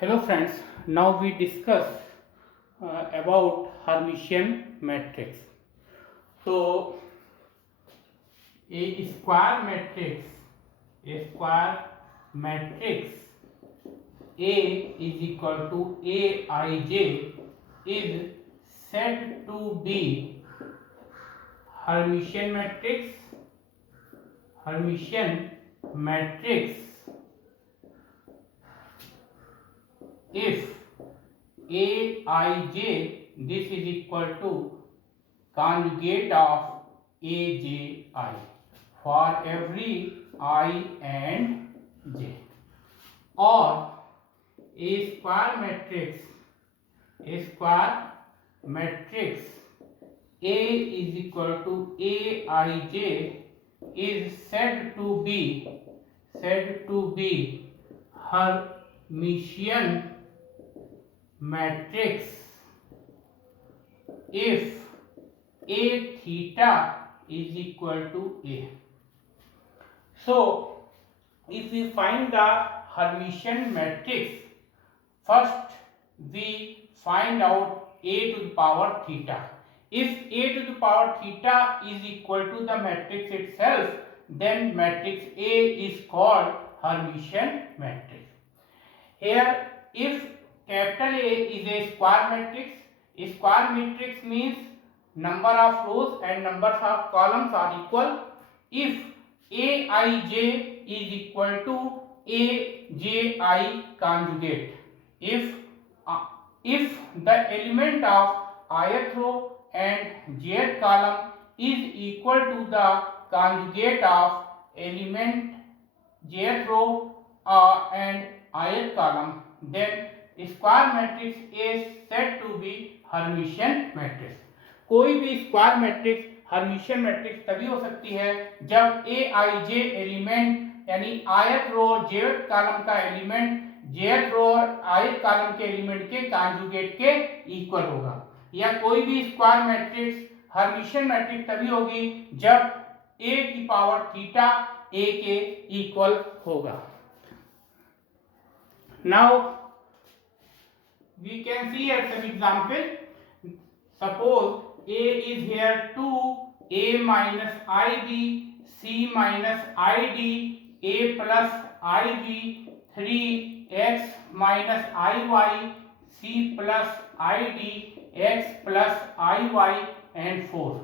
Hello friends, now we discuss about Hermitian matrix. So a square matrix A is equal to Aij is said to be Hermitian matrix. Hermitian matrix if Aij this is equal to conjugate of Aj for every I and j, or a square matrix A is equal to Aij is said to be Hermitian matrix if A theta is equal to A. So if we find the Hermitian matrix, first we find out A to the power theta. If A to the power theta is equal to the matrix itself, then matrix A is called Hermitian matrix. Here, if capital A is a square matrix means number of rows and numbers of columns are equal. If Aij is equal to Aj conjugate, if the element of ith row and jth column is equal to the conjugate of element jth row and ith column, then square matrix is said to be Hermitian matrix. कोई भी square matrix Hermitian matrix तभी हो सकती है जब Aij element यानी ith रो और jth column का एलिमेंट jth रो और ith कॉलम के एलिमेंट के कॉन्जुगेट के इक्वल होगा, या कोई भी स्क्वायर मैट्रिक्स हर्मिशियन मैट्रिक्स तभी होगी जब A की पावर थीटा A के इक्वल होगा. Now we can see at some example. Suppose A is here 2, A minus IB, C minus ID, A plus IB, 3, X minus IY, C plus ID, X plus IY and 4.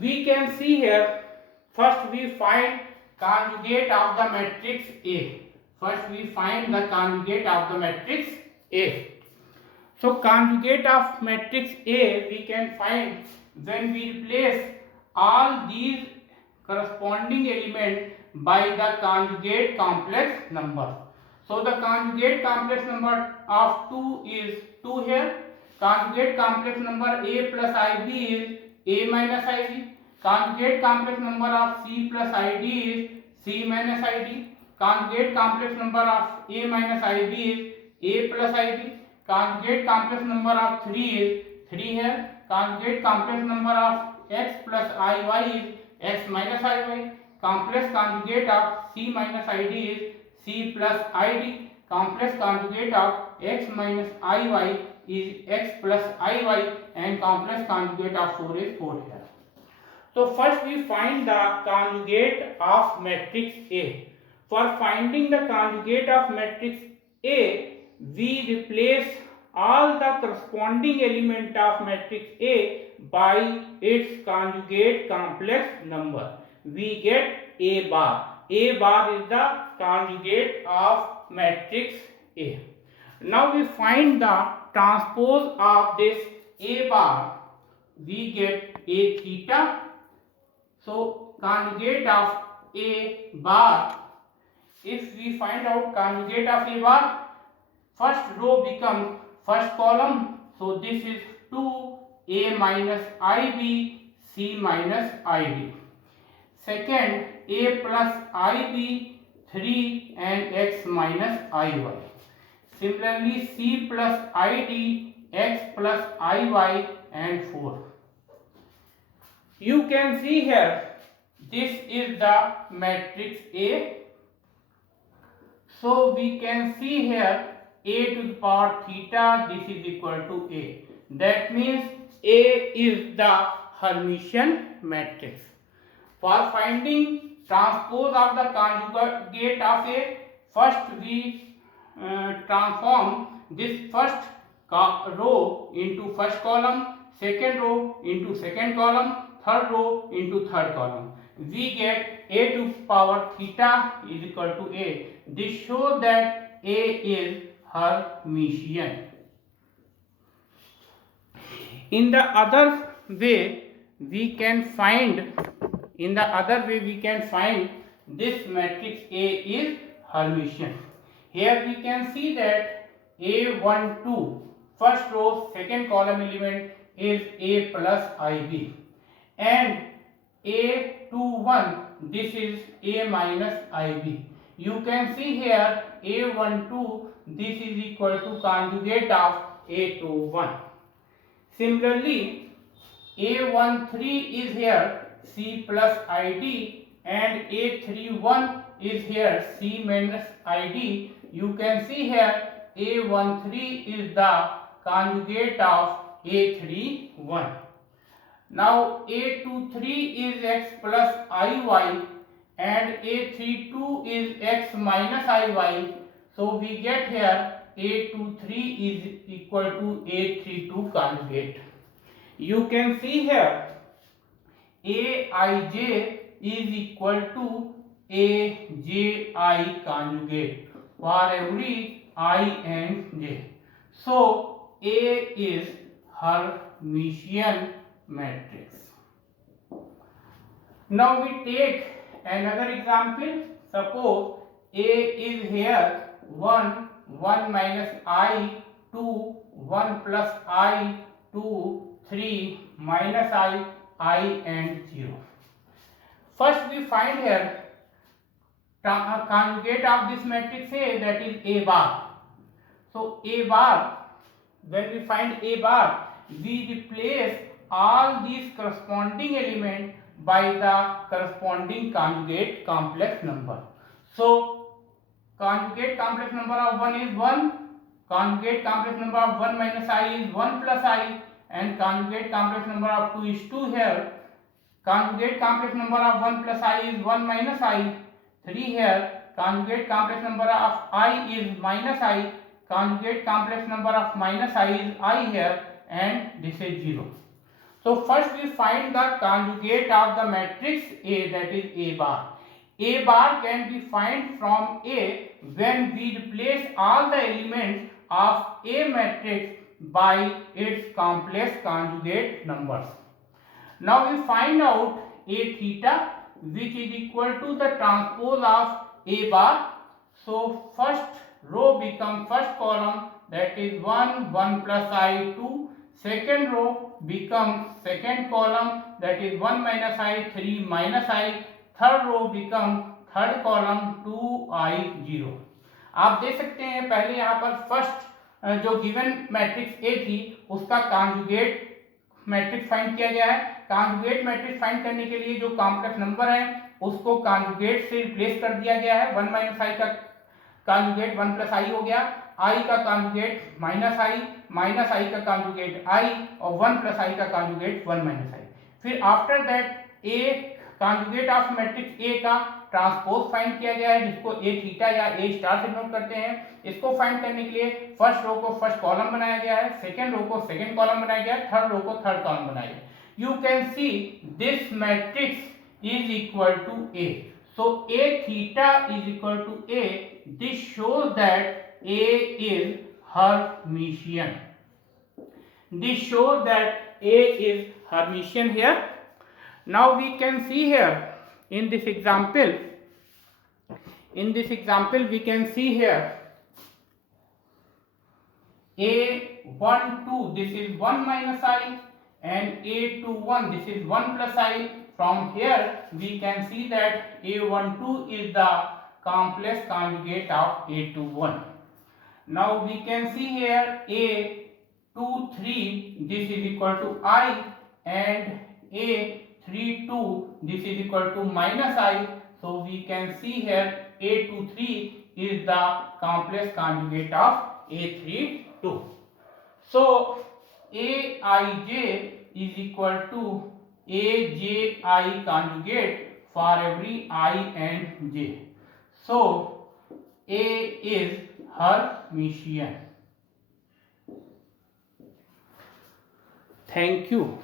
We can see here, first we find conjugate of the matrix A. So conjugate of matrix A we can find when we replace all these corresponding element by the conjugate complex number. So the conjugate complex number of 2 is 2 here. Conjugate complex number A plus IB is A minus IB. Conjugate complex number of C plus ID is C minus ID. Conjugate complex number of A minus IB is A plus IB. Conjugate complex number of 3 is 3 here. Conjugate complex number of X plus IY is X minus IY. Complex conjugate of C minus ID is C plus ID. Complex conjugate of X minus IY is X plus IY, and complex conjugate of 4 is 4 here. So first we find the conjugate of matrix A. For finding the conjugate of matrix A, we replace all the corresponding element of matrix A by its conjugate complex number. We get A bar. A bar is the conjugate of matrix A. Now we find the transpose of this A bar. We get A theta. So conjugate of A bar, if we find out conjugate of A bar, first row becomes first column, so this is 2 A minus IB C minus ID. Second, A plus IB 3 and X minus IY. Similarly, C plus ID X plus IY and 4. You can see here, this is the matrix A. So we can see here a to the power theta, this is equal to a. That means A is the Hermitian matrix. For finding transpose of the conjugate of A, first we transform this first row into first column, second row into second column, third row into third column. We get a to power theta is equal to a. This shows that A is Hermitian. In the other way, we can find this matrix A is Hermitian. Here we can see that A12 first row second column element is A plus IB, and A21 this is A minus IB. You can see here A12 this is equal to conjugate of A21. Similarly, A13 is here C plus ID and A31 is here C minus ID. You can see here A13 is the conjugate of A31. Now A23 is X plus IY and A32 is X minus IY. So we get here A23 is equal to A32 conjugate. You can see here Aij is equal to Aj conjugate for every I and j. So A is Hermitian matrix. Now we take another example. Suppose A is here 1, 1 minus I, 2, 1 plus I, 2, 3 minus I and 0. First we find here conjugate of this matrix A, that is A bar. So A bar, when we find A bar, we replace all these corresponding elements by the corresponding conjugate complex number. So conjugate complex number of 1 is 1, conjugate complex number of 1 minus I is 1 plus I, and conjugate complex number of 2 is 2 here. Conjugate complex number of 1 plus I is 1 minus I, 3 here. Conjugate complex number of I is minus I, conjugate complex number of minus I is I here, and this is 0. So first we find the conjugate of the matrix A, that is A bar. A bar can be found from A when we replace all the elements of A matrix by its complex conjugate numbers. Now we find out A theta, which is equal to the transpose of A bar. So first row becomes first column, that is 1, 1 plus I, 2. Second row becomes second column, that is 1 minus I, 3 minus I. Third row becomes third column 2i0. आप देख सकते हैं पहले यहाँ पर first जो given matrix A थी उसका कॉन्जुगेट मैट्रिक्स फाइंड किया गया है. कॉन्जुगेट मैट्रिक्स फाइंड करने के लिए जो कॉम्प्लेक्स नंबर है उसको कॉन्जुगेट से रिप्लेस कर दिया गया है. 1 माइनस आई का कॉन्जुगेट 1 प्लस आई हो गया, आई का कॉन्जुगेट माइनस आई का कॉन्जुगेट आई, और 1 प्लस आई का कॉन्जुगेट 1 माइनस आई. फिर after that A conjugate of matrix A का ट्रांसपोज फाइंड किया गया है जिसको ए थीटा या ए स्टार से नोट करते हैं. इसको फाइंड करने के लिए फर्स्ट रो को फर्स्ट कॉलम बनाया गया है, सेकंड रो को सेकंड कॉलम बनाया गया है, थर्ड रो को थर्ड कॉलम बनाया गया है. You can see this matrix is equal to A. So A theta is equal to A. This shows that A is Hermitian. This shows that A is Hermitian here. Now we can see here in this example we can see here A12 this is 1 minus I and A21 this is 1 plus I. From here we can see that A12 is the complex conjugate of A21. Now we can see here A23 this is equal to I and A32 this is equal to minus I. So we can see here A23 is the complex conjugate of A3 2. So Aij is equal to Aj I conjugate for every I and j. So A is Hermitian. Thank you.